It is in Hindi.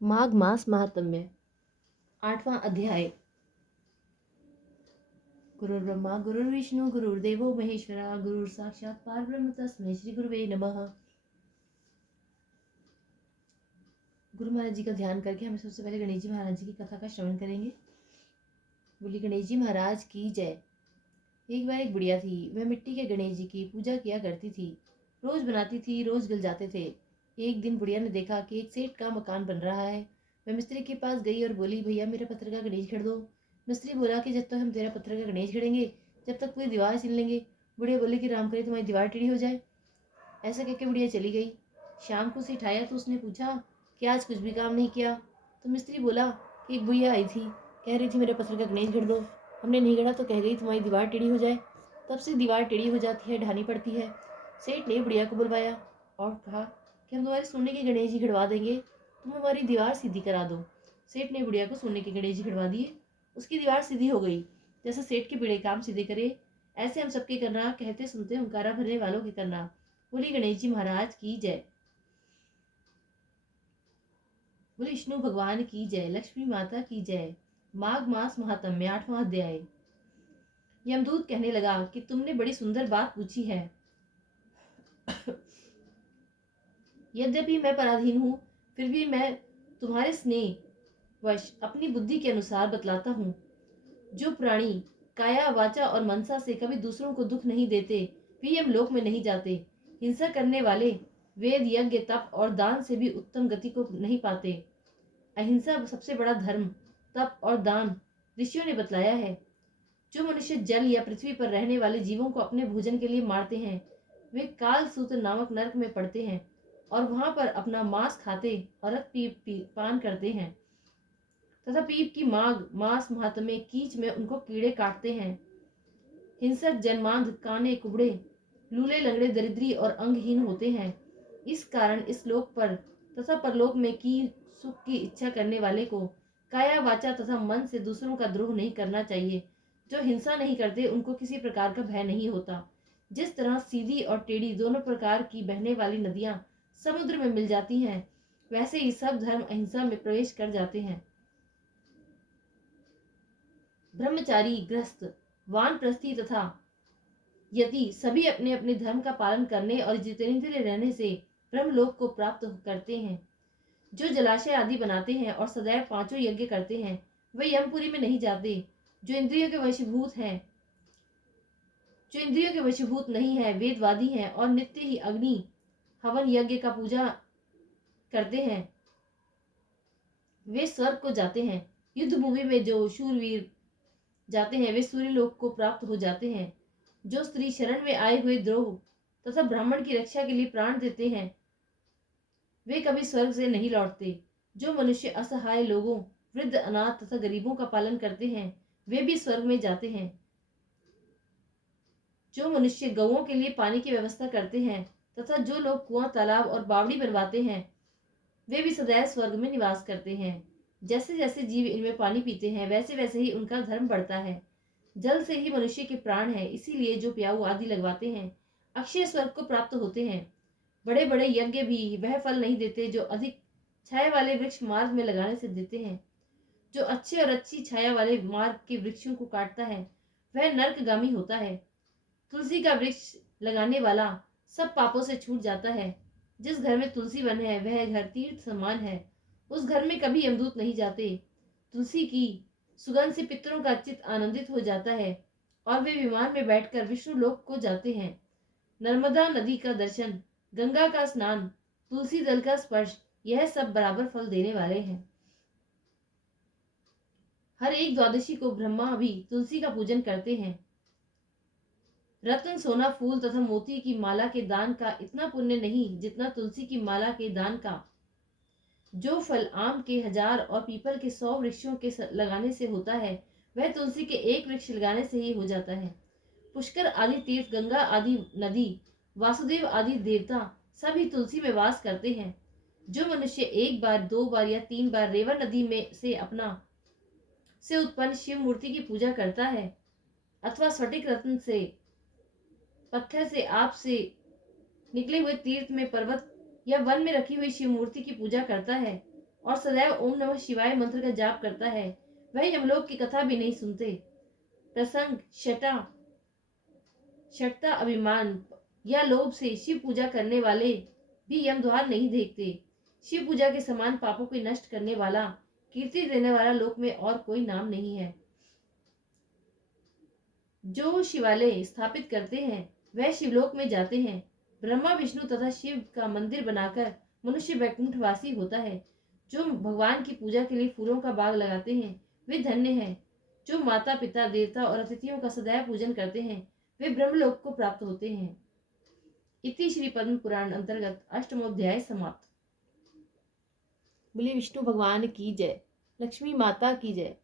माघ मास महात्म्य 8वां अध्याय। गुरुर्ब्रह्मा गुरुर्विष्णु गुरुर्देवो महेश्वरा गुरुर साक्षात् परब्रह्म तस्मै श्री गुरुवे नमः। गुरु महाराज जी का ध्यान करके हम सबसे पहले गणेश जी महाराज जी की कथा का श्रवण करेंगे। बोली गणेश जी महाराज की जय। एक बार एक बुढ़िया थी। वह मिट्टी के गणेश जी की पूजा किया करती थी। रोज बनाती थी, रोज गल जाते थे। एक दिन बुढ़िया ने देखा कि एक सेठ का मकान बन रहा है। वह मिस्त्री के पास गई और बोली, भैया मेरे पत्थर का गणेश गढ़ दो। मिस्त्री बोला कि जब तक हम तेरा पत्थर का गणेश गढ़ेंगे जब तक पूरी दीवार छीन लेंगे। बुढ़िया बोली कि राम करे तुम्हारी दीवार टेढ़ी हो जाए। ऐसा कहकर बुढ़िया चली गई। शाम को उसे उठाया तो उसने पूछा कि आज कुछ भी काम नहीं किया। तो मिस्त्री बोला कि एक बुढ़िया आई थी, कह रही थी मेरे पत्थर का गणेश गढ़ दो। हमने नहीं गढ़ा तो कह गई तुम्हारी दीवार टेढ़ी हो जाए। तब से दीवार टेढ़ी हो जाती है, ढानी पड़ती है। सेठ ने बुढ़िया को बुलवाया और कहा कि हम तुम्हारे सोने के गणेश जी गढ़वा देंगे, तुम हमारी दीवार सीधी करा दो। सेठ ने बुढ़िया को सोने के गणेश जी गढ़वा दिए। उसकी दीवार सीधी हो गई। जैसे सेठ के बड़े काम सीधे करे ऐसे हम सबके करना, कहते सुनते हुंकारा भरने वालों के करना। बोली गणेश जी महाराज की जय। बोले विष्णु भगवान की जय। लक्ष्मी माता की जय। माघ मास महात्म्य 8वां अध्याय। यमदूत कहने लगा कि तुमने बड़ी सुंदर बात पूछी है। यद्यपि मैं पराधीन हूँ फिर भी मैं तुम्हारे स्नेह वश अपनी बुद्धि के अनुसार बतलाता हूँ। जो प्राणी काया वाचा और मनसा से कभी दूसरों को दुख नहीं देते वे यमलोक में नहीं जाते। हिंसा करने वाले वेद यज्ञ तप और दान से भी उत्तम गति को नहीं पाते। अहिंसा सबसे बड़ा धर्म तप और दान ऋषियों ने बतलाया है। जो मनुष्य जल या पृथ्वी पर रहने वाले जीवों को अपने भोजन के लिए मारते हैं वे काल सूत्र नामक नरक में पड़ते हैं और वहां पर अपना मांस खाते और रक्त पान करते हैं तथा पीप की माघ मास महात्म्य कीच में उनको कीड़े काटते हैं। हिंसक जन्मांध काने कुबड़े लूले लंगड़े दरिद्री और अंगहीन होते हैं। इस कारण इस लोक पर तथा परलोक में की सुख की इच्छा करने वाले को काया वाचा तथा मन से दूसरों का द्रोह नहीं करना चाहिए। जो हिंसा नहीं करते उनको किसी प्रकार का भय नहीं होता। जिस तरह सीधी और टेढ़ी दोनों प्रकार की बहने वाली नदियां समुद्र में मिल जाती हैं वैसे ही सब धर्म अहिंसा में प्रवेश कर जाते हैं। ब्रह्मचारी गृहस्थ वानप्रस्थी तथा यदि सभी अपने अपने धर्म का पालन करने और जितेंद्रिय रहने से ब्रह्मलोक को प्राप्त करते हैं। जो जलाशय आदि बनाते हैं और सदैव पांचों यज्ञ करते हैं वे यमपुरी में नहीं जाते। जो इंद्रियों के वशीभूत नहीं है वेदवादी हैं और नित्य ही अग्नि हवन यज्ञ का पूजा करते हैं वे स्वर्ग को जाते हैं। युद्ध भूमि में जो शूरवीर जाते हैं वे सूर्य लोक को प्राप्त हो जाते हैं। जो स्त्री शरण में आए हुए द्रोह तथा ब्राह्मण की रक्षा के लिए प्राण देते हैं वे कभी स्वर्ग से नहीं लौटते। जो मनुष्य असहाय लोगों वृद्ध अनाथ तथा गरीबों का पालन करते हैं वे भी स्वर्ग में जाते हैं। जो मनुष्य गौओं के लिए पानी की व्यवस्था करते हैं तथा जो लोग कुआं तालाब और बावड़ी बनवाते हैं वे भी सदैव स्वर्ग में निवास करते हैं। जैसे जैसे जीव इनमें पानी पीते हैं वैसे वैसे ही उनका धर्म बढ़ता है। जल से ही मनुष्य के प्राण है, इसीलिए जो प्याऊ आदि लगवाते हैं अक्षय स्वर्ग को प्राप्त होते हैं। बड़े बड़े यज्ञ भी वह फल नहीं देते जो अधिक छाया वाले वृक्ष मार्ग में लगाने से देते हैं। जो अच्छे और अच्छी छाया वाले मार्ग के वृक्षों को काटता है वह नरकगामी होता है। तुलसी का वृक्ष लगाने वाला सब पापों से छूट जाता है। जिस घर में तुलसी वन है वह घर तीर्थ समान है। उस घर में कभी यमदूत नहीं जाते। तुलसी की सुगंध से पितरों का चित्त आनंदित हो जाता है और वे विमान में बैठकर विष्णु लोक को जाते हैं। नर्मदा नदी का दर्शन, गंगा का स्नान, तुलसी दल का स्पर्श यह सब बराबर फल देने वाले हैं। हर एक द्वादशी को ब्रह्मा भी तुलसी का पूजन करते हैं। रत्न सोना फूल तथा मोती की माला के दान का इतना पुण्य नहीं जितना तुलसी की माला के दान का। जो फल आम के 1000 और पीपल के 100 वृक्षों के लगाने से होता है वह तुलसी के एक वृक्ष लगाने से ही हो जाता है। पुष्कर आदि तीर्थ, गंगा आदि नदी, वासुदेव आदि देवता सभी तुलसी में वास करते हैं। जो मनुष्य एक बार 2 बार या 3 बार रेवा नदी में से उत्पन्न शिव मूर्ति की पूजा करता है अथवा स्फटिक रत्न से पत्थर से आप से निकले हुए तीर्थ में पर्वत या वन में रखी हुई शिव मूर्ति की पूजा करता है और सदैव ओम नमः शिवाय मंत्र का जाप करता है, वह यमलोक की कथा भी नहीं सुनते। प्रसंग शटा शठता अभिमान या लोभ से शिव पूजा करने वाले भी यम द्वार नहीं देखते। शिव पूजा के समान पापों को नष्ट करने वाला, कीर्ति देने वाला लोक में और कोई नाम नहीं है। जो शिवालय स्थापित करते हैं वह शिवलोक में जाते हैं। ब्रह्मा विष्णु तथा शिव का मंदिर बनाकर मनुष्य वैकुंठवासी होता है। जो भगवान की पूजा के लिए फूलों का बाग लगाते हैं वे धन्य हैं। जो माता पिता देवता और अतिथियों का सदैव पूजन करते हैं वे ब्रह्मलोक को प्राप्त होते हैं। इति श्री पद्म पुराण अंतर्गत अष्टमोध्याय समाप्त। बोले विष्णु भगवान की जय, लक्ष्मी माता की जय।